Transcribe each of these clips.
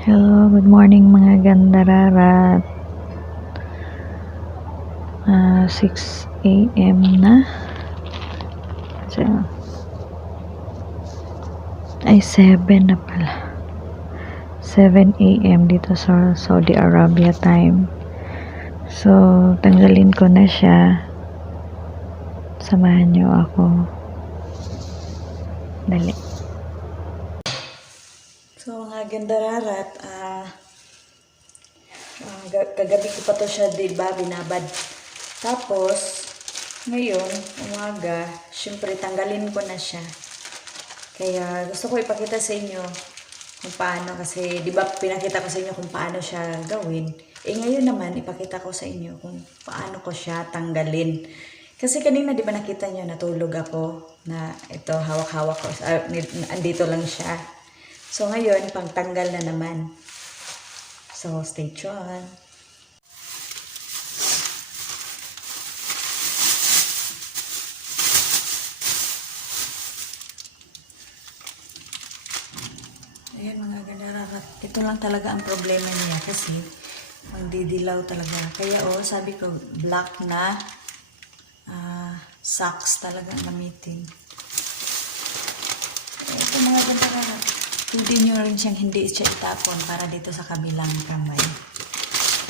Hello, good morning mga gandararat. 6 a.m. na. So, ay 7 na pala. 7 a.m. dito sa Saudi Arabia time. So, tanggalin ko na siya. Samahan niyo ako. Dali. So, mga gandararat, kagabi ko pa to siya, diba, binabad. Tapos, ngayon, umaga, syempre tanggalin ko na siya. Kaya gusto ko ipakita sa inyo kung paano, kasi di ba pinakita ko sa inyo kung paano siya gawin. Ngayon naman ipakita ko sa inyo kung paano ko siya tanggalin. Kasi kanina di ba nakita nyo natulog ako na ito hawak-hawak ko, andito lang siya. So ngayon pangtanggal na naman. So stay tuned. Ayan mga ganararat, ito lang talaga ang problema niya kasi magdidilaw talaga. Kaya sabi ko black na socks talaga gamitin. Ito mga ganararat, pwede nyo rin siyang hindi siya itapon para dito sa kabilang kamay.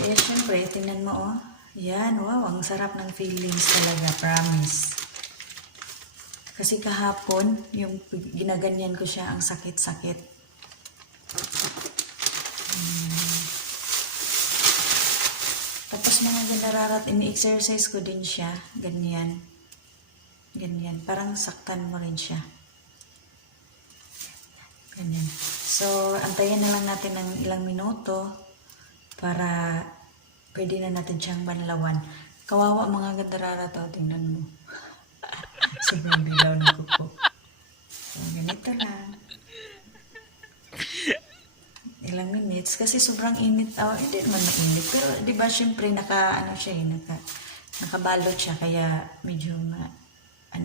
Kaya syempre, tingnan mo yan, wow, ang sarap ng feelings talaga, promise. Kasi kahapon, yung ginaganyan ko siya, ang sakit-sakit. Tapos mga ganararat, ini-exercise ko din siya, ganyan. Ganyan, parang saktan mo rin siya. Ganyan. So, antayin na lang natin ng ilang minuto para pwede na natin siyang banlawan. Kawawa mga ganararat, tingnan mo. Sobrang dilaw na kuko. So, ganito lang. Ilang minutes kasi sobrang init. Hindi naman mainit. Pero di ba syempre nakabalot siya kaya medyo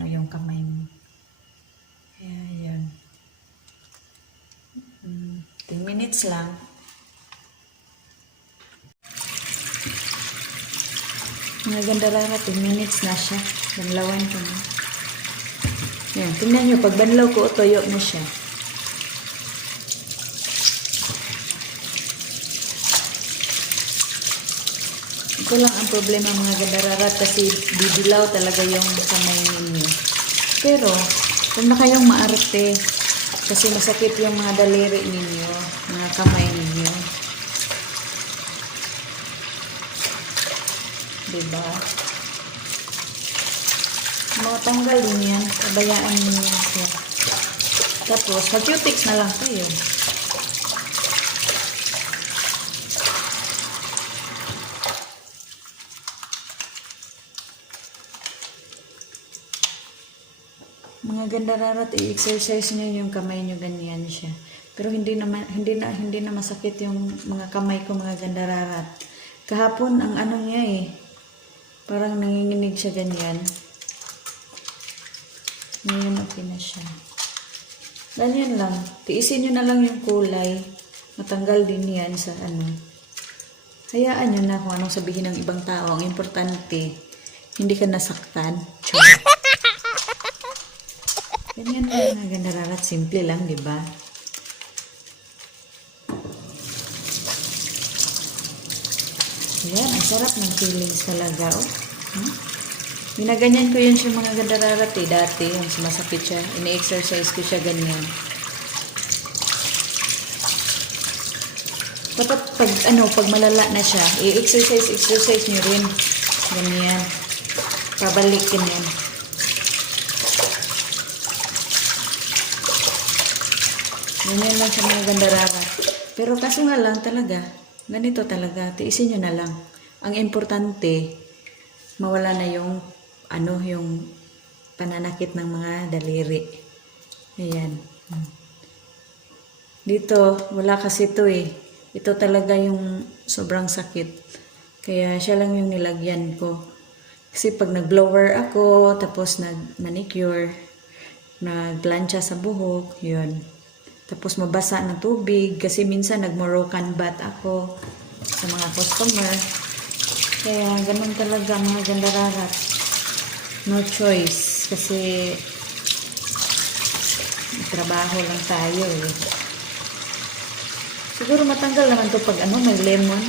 yung kamay mo. Kaya yan. 10 minutes lang. Mga gandarara, 10 minutes na siya. Banlawan ko na. Yan, tingnan nyo. Pag banlaw ko, toyo na siya. Ito lang ang problema mga gandararat kasi didilaw talaga yung kamay ninyo. Pero, kung na kayong maarte, kasi masakit yung mga daliri ninyo, mga kamay ninyo. Diba? Matanggal din yan, kabayaan ninyo siya. Tapos, mag-cutics na lang kayo. Mga gandararat, i-exercise niyo yung kamay niyo, ganyan siya. Pero hindi na masakit yung mga kamay ko mga gandararat. Kahapon ang niya parang nanginginig siya ganyan. Ngayon okay na siya. Ganyan lang. Tiisin niyo na lang yung kulay. Matanggal din yan sa Hayaan niyo na kung anong sabihin ng ibang tao. Ang importante, hindi ka nasaktan. Ganyan lang mga gandararat, simple lang, di ba? Yan, ang sarap ng feelings talaga, Ginaganyan ko yun siya mga gandararat dati, yung sumasakit siya, ini-exercise ko siya ganyan. Dapat pag malala na siya, i-exercise nyo rin. Ganyan. Pabalikin yan. Ganyan lang sa mga gandararat. Pero kaso nga lang talaga, ganito talaga, tiisin nyo na lang. Ang importante, mawala na yung pananakit ng mga daliri. Ayan. Dito, wala kasi ito Ito talaga yung sobrang sakit. Kaya siya lang yung nilagyan ko. Kasi pag nag-blower ako, tapos nag-manicure, nag-plancha sa buhok, yun. Tapos mabasa ng tubig kasi minsan nagmorokan bath ako sa mga customer. Kaya ganun talaga mga gandararat. No choice kasi trabaho lang tayo eh. Siguro matanggal naman to pag ano, may lemon.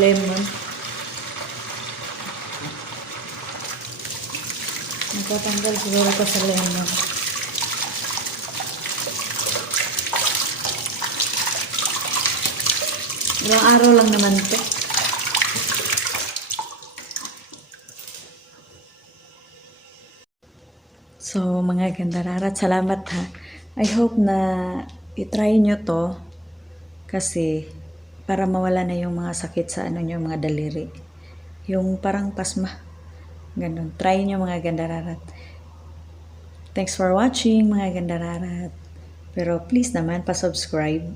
Lemon. Magtatanggal siguro ko sa lemon. Ilang araw lang naman to. So, mga gandararat, salamat ha. I hope na itry nyo to kasi para mawala na yung mga sakit sa ano nyo, mga daliri. Yung parang pasma. Ganun. Try nyo mga gandararat. Thanks for watching mga gandararat. Pero please naman, pa-subscribe.